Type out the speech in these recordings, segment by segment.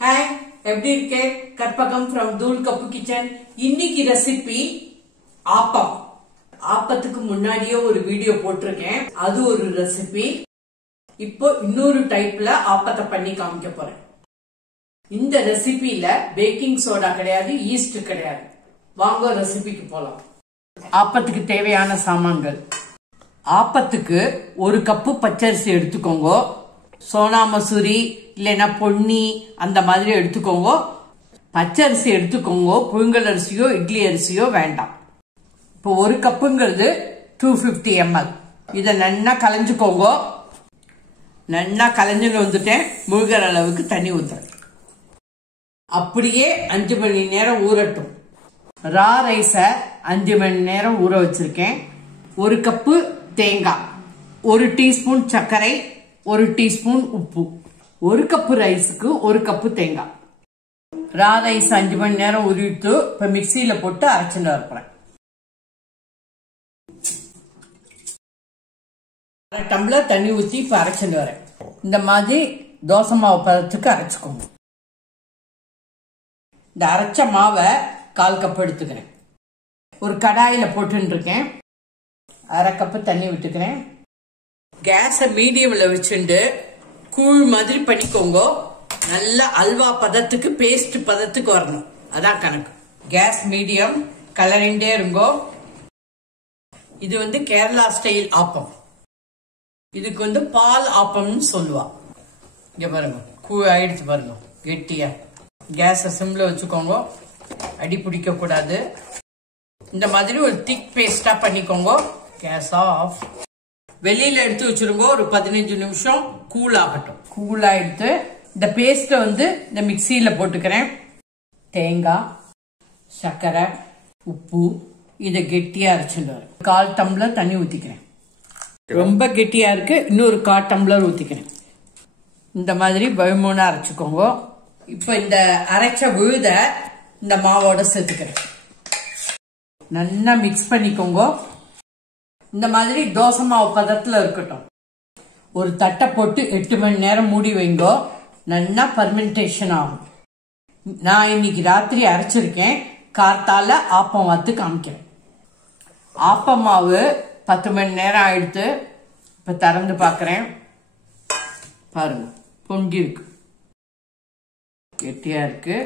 Hi, எப்படி இருக்கே? Karpagam from தூள் கப்பு கிச்சன். இன்னைக்கு ரெசிபி ஆப்பம். ஆப்பத்துக்கு முன்னாடியே ஒரு வீடியோ போட்டிருக்கேன், அது ஒரு ரெசிபி. இப்போ இன்னொரு டைப்ல ஆப்பத்தை பண்ணி காமிக்க போறேன். இந்த ரெசிபில பேக்கிங் சோடா கிடையாது, ஈஸ்ட் கிடையாது. வாங்க ரெசிபிக்கு போலாம். ஆப்பத்துக்கு தேவையான சாமான்கள். ஆப்பத்துக்கு ஒரு கப்பு பச்சரிசி எடுத்துக்கோங்க. சோனா மசூரி இல்லைன்னா பொன்னி அந்த மாதிரி எடுத்துக்கோங்க. பச்சரிசி எடுத்துக்கோங்க. புழுங்கல் அரிசியோ இட்லி அரிசியோ வேண்டாம். இப்போ ஒரு கப்புங்கிறது 250 ml. இதை நல்லா கலைஞ்சுக்கோங்க. நல்லா கலைஞ்சுன்னு வந்துட்டேன். முழுகிற அளவுக்கு தண்ணி ஊத்துறேன். அப்படியே 5 மணி நேரம் ஊறட்டும். ரா ரைஸ 5 மணி நேரம் ஊற வச்சிருக்கேன். ஒரு கப்பு தேங்காய், 1 டீஸ்பூன் சர்க்கரை, 1 டீஸ்பூன் உப்பு. ஒரு கப்பு ரைஸுக்கு 1 கப்பு தேங்காய். ரா ரைஸ் 5 மணி நேரம் உருவிட்டு இப்ப மிக்சியில போட்டு அரைச்சுட்டு வரப்போறேன். 1/2 டம்ளர் தண்ணி ஊத்தி இப்ப அரைச்சுட்டு வரேன். இந்த மாதிரி தோசை மாவு பதத்துக்கு அரைச்சுக்கோங்க. இந்த அரைச்ச மாவை 1/4 கப் எடுத்துக்கிறேன். ஒரு கடாயில போட்டு இருக்கேன். 1/2 கப்பு தண்ணி விட்டுக்கிறேன். கேஸ மீடியம்ல வச்சுட்டு கூழ் மாதிரி பண்ணிக்கோங்க. நல்ல அல்வா பதத்துக்கு, பேஸ்ட் பதத்துக்கு வரணும். அதான் கணக்கு. கேஸ் மீடியம், கலரிண்டே இருங்கோ. இது கேரளா ஸ்டைல் ஆப்பம். இதுக்கு பால் ஆப்பம்னு சொல்லுவா. இங்க பாருங்க, கூழ் ஆயிடுச்சு பாருங்க கெட்டியா. கேஸ சிம்ல வச்சுக்கோங்க, அடி பிடிக்க கூடாது. இந்த மாதிரி ஒரு திக் பேஸ்டா பண்ணிக்கோங்க. Gas off. வெளியில எடுத்து வச்சிருங்க. ஒரு 15 நிமிஷம் கூல் ஆகட்டும். கூல் ஆயிடுத்து. இந்த பேஸ்ட இந்த மிக்சியில போட்டுக்கிறேன். தேங்காய், சர்க்கரை, உப்பு, இதை கெட்டியா அரைச்சுட்டு வரேன். 1/4 டம்ளர் தண்ணி ஊத்திக்கிறேன். ரொம்ப கெட்டியா இருக்கு, இன்னொரு 1/4 டம்ளர் ஊத்திக்கிறேன். இந்த மாதிரி பழுமூணா அரைச்சுக்கோங்க. இப்ப இந்த அரைச்ச விழுத இந்த மாவோட சேர்த்துக்கிறேன். நல்லா மிக்ஸ் பண்ணிக்கோங்க. இந்த மாதிரி தோசை மாவு பதத்துல இருக்கட்டும். ஒரு தட்டை போட்டு 8 மணி நேரம் மூடி வைங்கோ. நல்லா பர்மெண்டேஷன் ஆகும். நான் இன்னைக்கு ராத்திரி அரைச்சிருக்கேன். கார்த்தால ஆப்பம் வாத்து காமிக்கிறேன். ஆப்ப மாவு 10 மணி நேரம் ஆயிடுத்து. இப்ப திறந்து பாக்குறேன். பாருங்க, பொங்கி இருக்கு, கெட்டியா இருக்கு.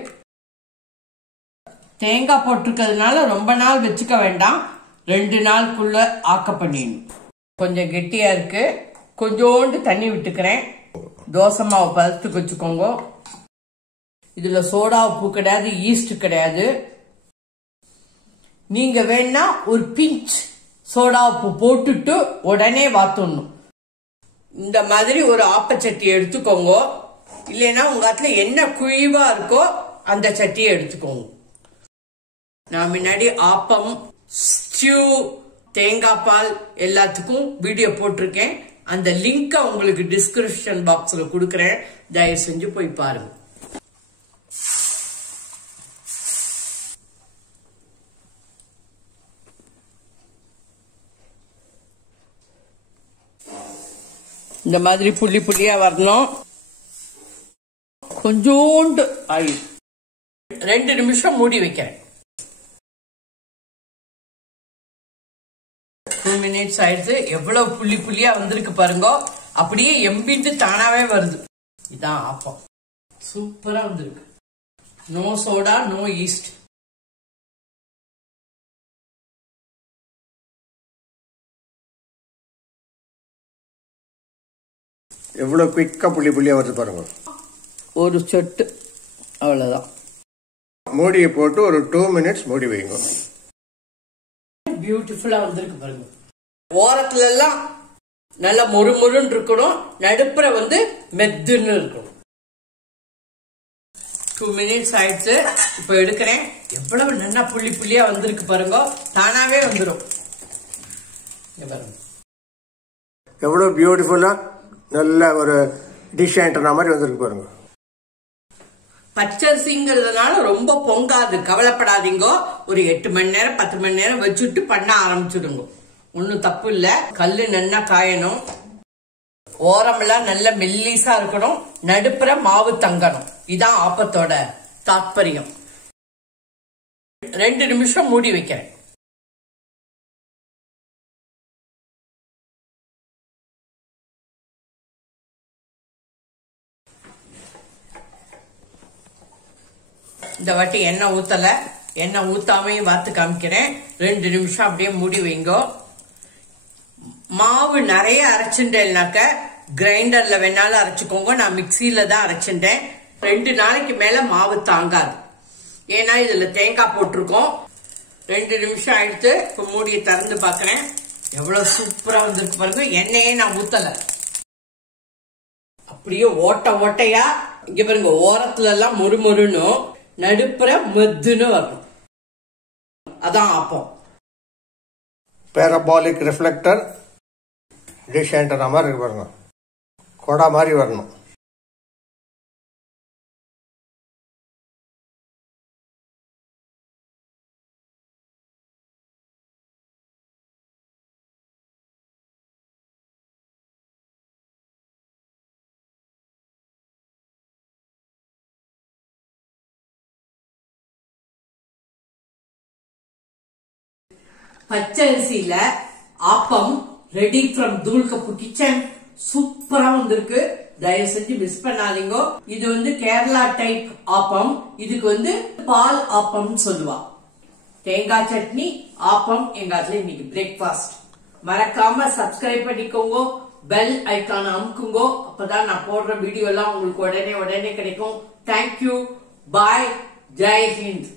தேங்காய் போட்டிருக்கிறதுனால ரொம்ப நாள் வச்சுக்க வேண்டாம். 2 நாளுக்குள்ள ஆக்க பண்ணிடணும். கொஞ்சம் கெட்டியா இருக்கு. கொஞ்சோண்டு தண்ணி விட்டுக்கிறேன். தோசை மாவு பதத்துக்கு வச்சுக்கோங்க. இதுல சோடா உப்பு கிடையாது, ஈஸ்ட் கிடையாது. நீங்க வேணா ஒரு பிஞ்ச் சோடா உப்பு போட்டுட்டு உடனே வாத்தணும். இந்த மாதிரி ஒரு ஆப்பச்சட்டி எடுத்துக்கோங்க. இல்லைன்னா உங்க இடத்துல என்ன குழிவா இருக்கோ அந்த சட்டியை எடுத்துக்கோங்க. நான் முன்னாடி ஆப்பம், ஸ்டியூ, தேங்காய் பால் எல்லாத்துக்கும் வீடியோ போட்டிருக்கேன். அந்த லிங்க உங்களுக்கு டிஸ்கிரிப்ஷன் பாக்ஸ்ல கொடுக்கறேன். தயவு செஞ்சு போய் பாருங்க. இந்த மாதிரி புள்ளி புள்ளியா வரணும். கொஞ்சோண்டு ஆயில். 2 நிமிஷம் மூடி வைக்கிறேன். 2 மினிட்ஸ் ஆயிடுச்சு. எவ்வளவு புள்ளி புள்ளியா வந்திருக்கு பாருங்க. அப்படியே எம்பிட்டு தானாவே வருது. இதான் ஆப்பம். சூப்பரா வந்திருக்கு. No soda, no yeast. எவ்வளவு குயிக்கா புள்ளி புள்ளியா வருது பாருங்க. ஒரு சொட்டு, அவ்வளவுதான். மூடியை போட்டு ஒரு 2 மினிட்ஸ் மூடி வைங்க. பியூட்டிஃபுல்லா வந்திருக்கு பாருங்க. ஓரத்துல எல்லாம் நல்ல மொறுமொறுன்னு இருக்கணும். நடுப்புற மெத்துன்னு இருக்கணும். 2 மினிட்ஸ் ஆயிடுச்சு. இப்ப எடுக்கிறேன். எவ்வளவு நல்லா புள்ளி புள்ளியா வந்திருக்கு பாருங்க. தானாவே வந்துடும். எவ்வளவு பியூட்டிஃபுல்லா நல்ல ஒரு டிஷ் ஆயிட்டன மாதிரி வந்திருக்கு பாருங்க. பச்சரிசிங்கிறதுனால ரொம்ப பொங்காது, கவலைப்படாதீங்க. ஒரு 8 மணி நேரம் 10 மணி நேரம் வச்சுட்டு பண்ண ஆரம்பிச்சுடுங்க. ஒன்னும் தப்பு இல்ல. கல்லு நல்லா காயணும். ஓரமெல்லாம் நல்ல மெல்லிசா இருக்கணும், நடுப்புற மாவு தங்கணும். இதான் ஆப்பத்தோட தாத்பரியம். 2 நிமிஷம் மூடி வைக்கிறேன். இந்த வாட்டி எண்ணெய் ஊத்தல, எண்ணெய் ஊத்தாமையும் வாத்து காமிக்கிறேன். 2 நிமிஷம் அப்படியே மூடி வைங்க. மாவு நிறைய அரைச்சுட்டேன்னாக்க கிரைண்டர்ல வேணாலும் அரைச்சுக்கோங்க. நான் மிக்சியில தான் அரைச்சுட்டேன். 2 நாளைக்கு மேல மாவு தாங்காது. ஏன்னா இதுல தேங்காய் போட்டிருக்கோம். 2 நிமிஷம் ஆயிடுத்து. இப்ப மூடியை திறந்து பாக்குறேன். எவ்வளவு சூப்பரா வந்திருக்கு பாருங்க. எண்ணெயே நான் ஊத்தல, அப்படியே ஓட்டையா இங்க பாருங்க. ஓரத்துல எல்லாம் மொறுமொறுன்னு, நடுப்புற மெத்துன்னு வரணும். அதான் appam. Parabolic reflector dish antenna மாதிரி இருக்கு பாருங்க. கொடா மாதிரி வரணும். பச்சரிசியில ஆப்பம் ரெடி ஃப்ரம் தூள்கப்பு கிச்சன். சூப்பரா வந்திருக்கு. தயவு செஞ்சு மிஸ் பண்ணாதீங்க. இது கேரளா டைப் ஆப்பம். இதுக்கு பால் ஆப்பம் சொல்லுவா. தேங்காய் சட்னி ஆப்பம் எங்காச்சுல இன்னைக்கு பிரேக்ஃபாஸ்ட். மறக்காம சப்ஸ்கிரைப் பண்ணிக்கோங்க, பெல் ஐக்கான் அமுக்குங்க. அப்பதான் நான் போடுற வீடியோ எல்லாம் உங்களுக்கு உடனே கிடைக்கும். தேங்க்யூ, பாய், ஜெய் ஹிந்த்.